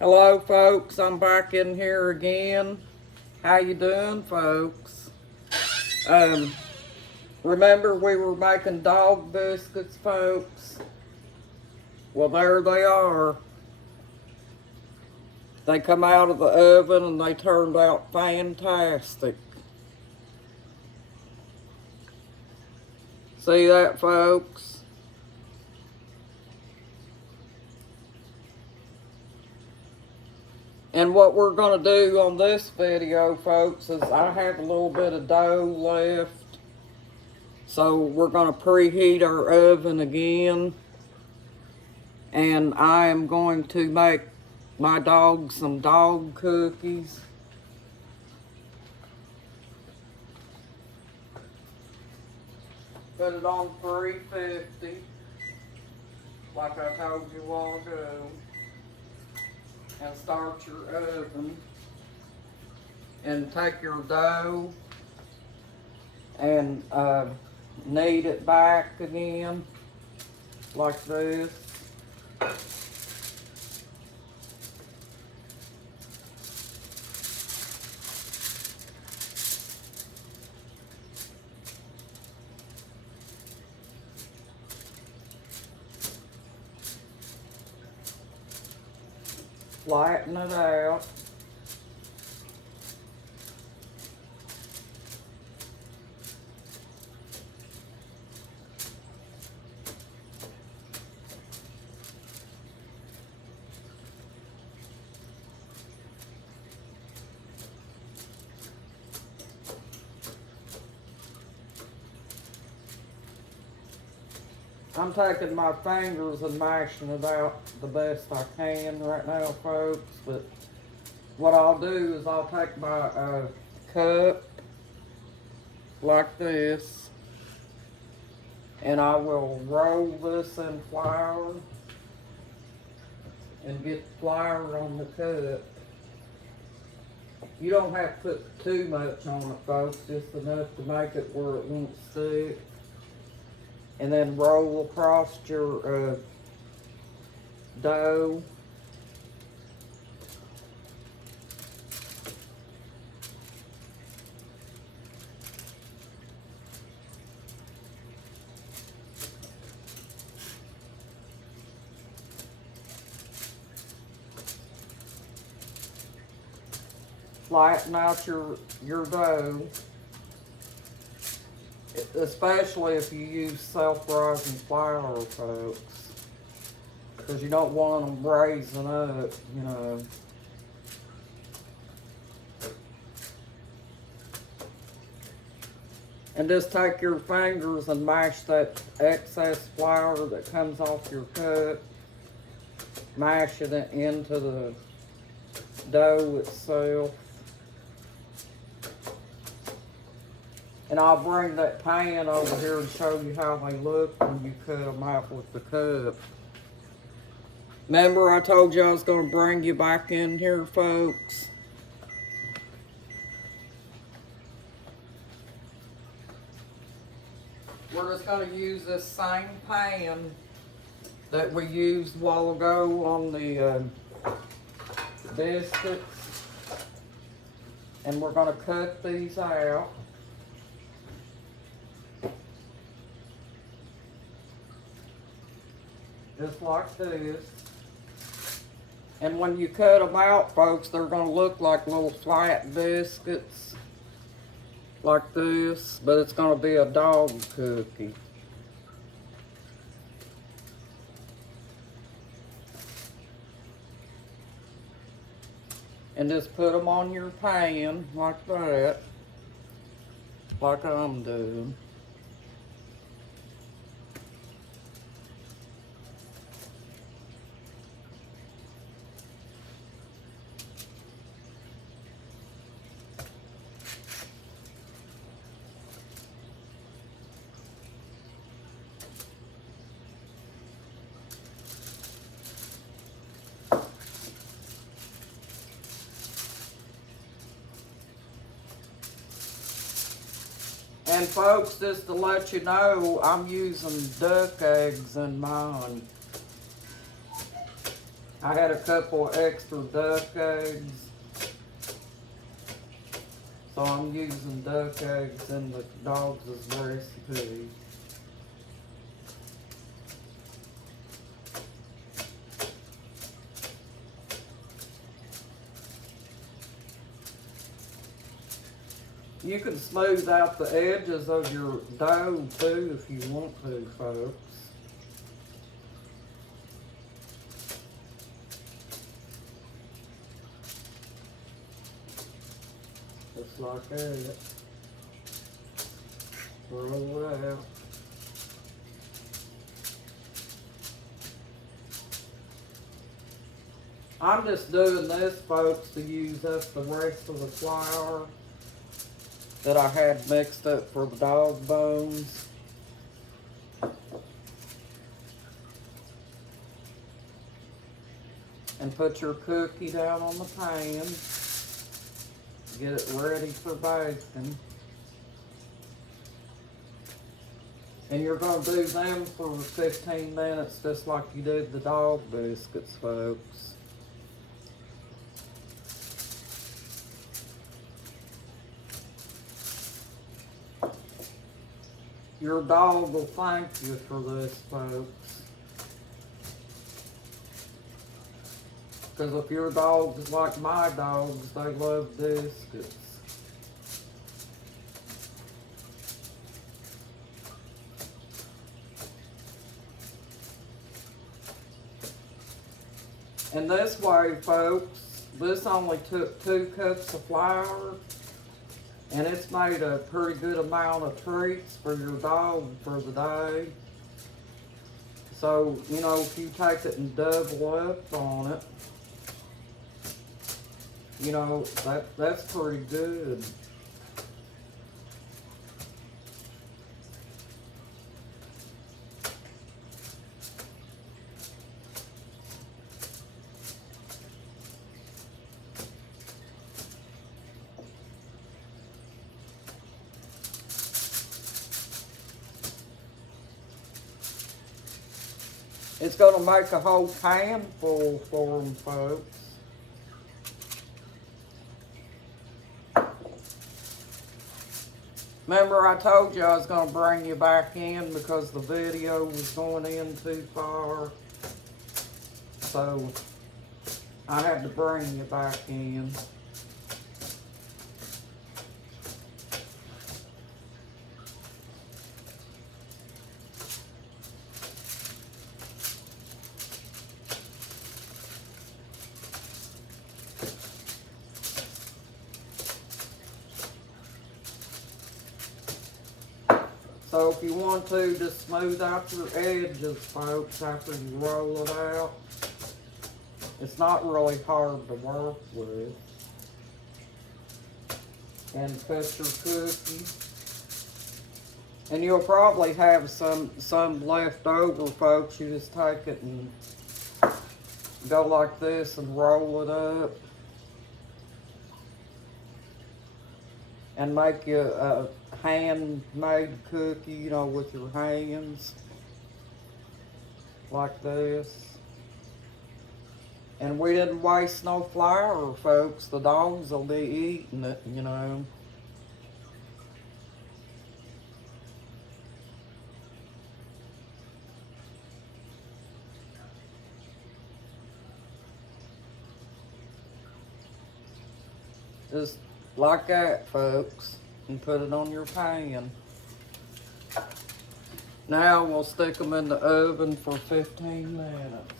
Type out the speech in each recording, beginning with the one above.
Hello folks, I'm back in here again. How you doing folks? Um, Remember we were making dog biscuits folks? Well there they are. They come out of the oven and they turned out fantastic. See that folks? And what we're going to do on this video, folks, is I have a little bit of dough left. So we're going to preheat our oven again. And I am going to make my dog some dog cookies. Put it on 350, like I told you a while ago. And start your oven. And take your dough and knead it back again, like this. Flatten it out. I'm taking my fingers and mashing it out the best I can right now, folks. But what I'll do is I'll take my cup like this, and I will roll this in flour and get flour on the cup. You don't have to put too much on it, folks, just enough to make it where it won't stick. And then roll across your dough. Flatten out your dough, especially if you use self-rising flour, folks, because you don't want them raising up, you know. And just take your fingers and mash that excess flour that comes off your cup, mash it into the dough itself. And I'll bring that pan over here and show you how they look when you cut them out with the cup. Remember I told you I was going to bring you back in here, folks? We're just going to use this same pan that we used a while ago on the biscuits. And we're going to cut these out. Just like this. And when you cut them out, folks, they're going to look like little flat biscuits. Like this. But it's going to be a dog cookie. And just put them on your pan like that. Like I'm doing. And folks, just to let you know, I'm using duck eggs in mine. I had a couple of extra duck eggs, so I'm using duck eggs in the dogs' recipe. You can smooth out the edges of your dough too if you want to, folks. Just like that. Roll it out. I'm just doing this, folks, to use up the rest of the flour that I had mixed up for the dog bones. And put your cookie down on the pan. Get it ready for baking. And you're going to do them for 15 minutes just like you did the dog biscuits, folks. Your dog will thank you for this, folks. Because if your dog is like my dogs, they love biscuits. And this way, folks, this only took 2 cups of flour, and it's made a pretty good amount of treats for your dog for the day. So, you know, if you take it and double up on it, you know, that's pretty good. It's going to make a whole can full for them, folks. Remember I told you I was going to bring you back in because the video was going in too far. So I had to bring you back in. So if you want to, just smooth out your edges, folks, after you roll it out. It's not really hard to work with. And cut your cookie. And you'll probably have some left over, folks. You just take it and go like this and roll it up. And make you a handmade cookie, you know, with your hands. Like this. And we didn't waste no flour, folks. The dogs will be eating it, you know. Just like that, folks. And put it on your pan. Now we'll stick them in the oven for 15 minutes.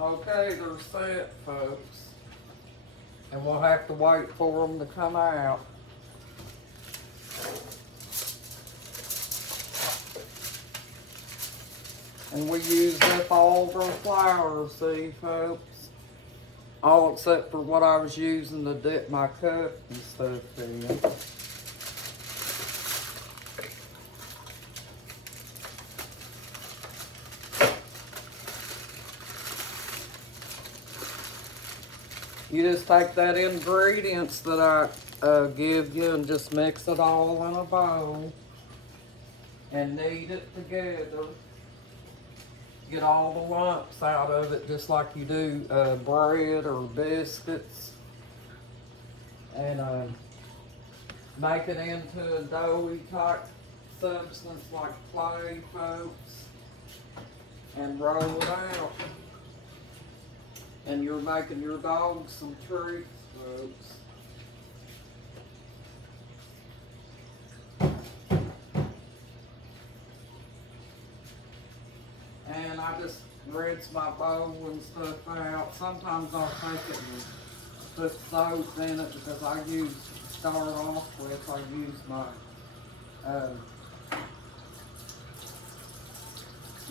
Okay, they're set, folks. And we'll have to wait for them to come out. And we used up all of our flour, see, folks? All except for what I was using to dip my cup and stuff in. You just take that ingredients that I give you and just mix it all in a bowl and knead it together. Get all the lumps out of it just like you do bread or biscuits. And make it into a doughy type substance like clay, folks. And roll it out. And you're making your dogs some treats, folks. And I just rinse my bowl and stuff out. Sometimes I'll take it and put soap in it because I start off with, I use my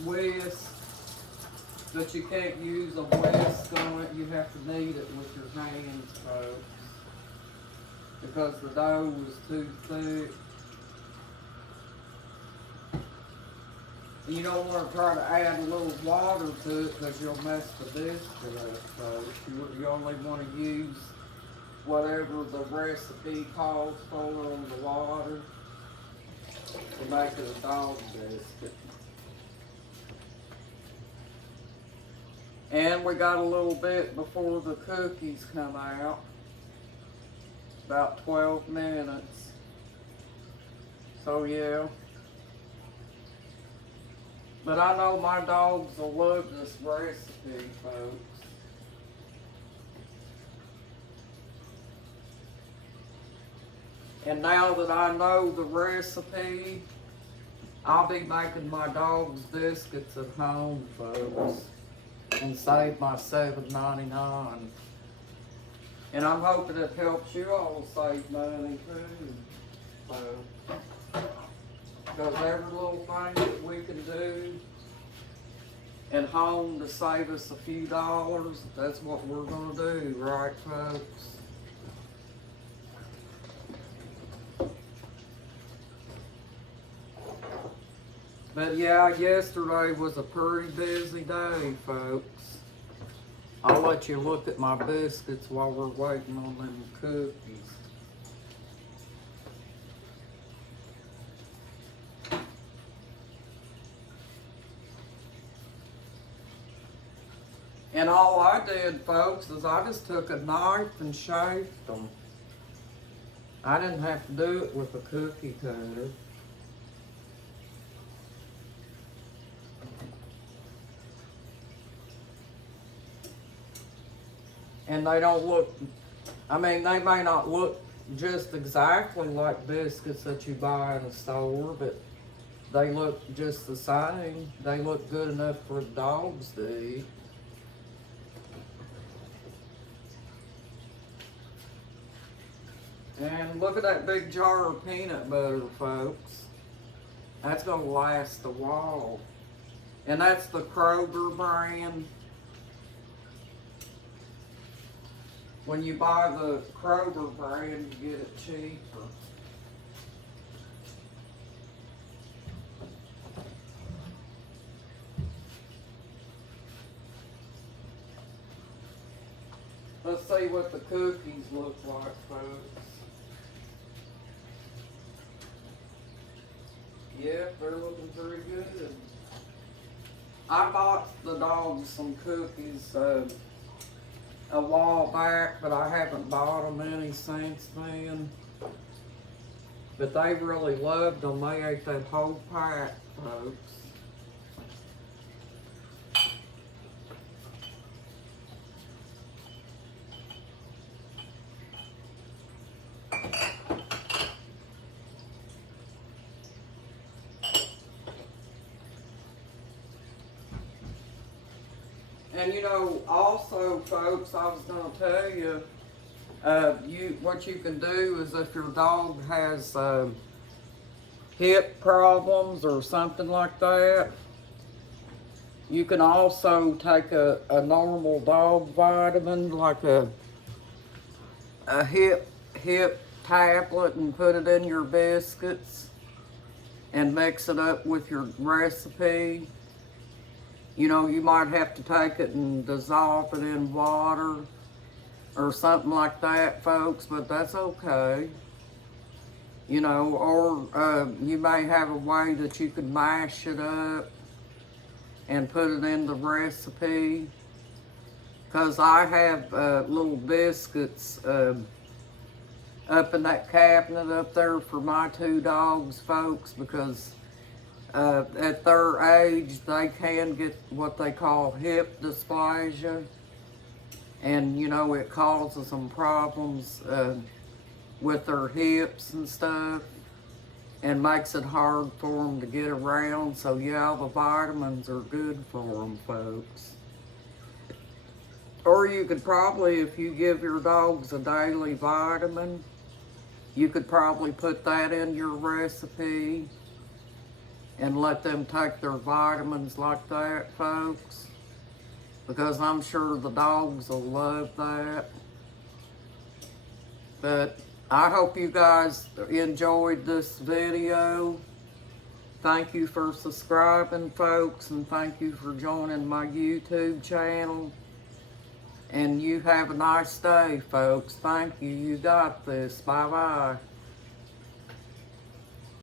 whisk. But you can't use a whisk on it. You have to knead it with your hands, folks. Because the dough is too thick. You don't want to try to add a little water to it because you'll mess the biscuit up, folks. You only want to use whatever the recipe calls for on the water to make it a dog biscuit. And we got a little bit before the cookies come out. About 12 minutes. So yeah. But I know my dogs will love this recipe, folks. And now that I know the recipe, I'll be making my dogs biscuits at home, folks. And save my $7.99. And I'm hoping it helps you all save money too. So, because every little thing that we can do at home to save us a few dollars, that's what we're gonna do, right, folks? But yeah, yesterday was a pretty busy day, folks. I'll let you look at my biscuits while we're waiting on them cookies. And all I did, folks, is I just took a knife and shaved them. I didn't have to do it with a cookie cutter. And they don't look, I mean, they may not look just exactly like biscuits that you buy in a store, but they look just the same. They look good enough for dogs to eat. And look at that big jar of peanut butter, folks. That's gonna last a while. And that's the Kroger brand. When you buy the Kroger brand, you get it cheaper. Let's see what the cookies look like, folks. Yep, they're looking pretty good. I bought the dogs some cookies a while back, but I haven't bought them any since then. But they really loved them. They ate that whole pack, folks. And you know, also, folks, I was going to tell you, what you can do is if your dog has hip problems or something like that, you can also take a normal dog vitamin, like a hip tablet, and put it in your biscuits and mix it up with your recipe. You know, you might have to take it and dissolve it in water or something like that, folks, but that's okay. You know, or you may have a way that you could mash it up and put it in the recipe. Because I have little biscuits up in that cabinet up there for my 2 dogs, folks, because at their age, they can get what they call hip dysplasia. And, you know, it causes them problems with their hips and stuff, and makes it hard for them to get around. So, yeah, the vitamins are good for them, folks. Or you could probably, if you give your dogs a daily vitamin, you could probably put that in your recipe and let them take their vitamins like that, folks. Because I'm sure the dogs will love that. But I hope you guys enjoyed this video. Thank you for subscribing, folks, and thank you for joining my YouTube channel. And you have a nice day, folks. Thank you. You got this. Bye-bye.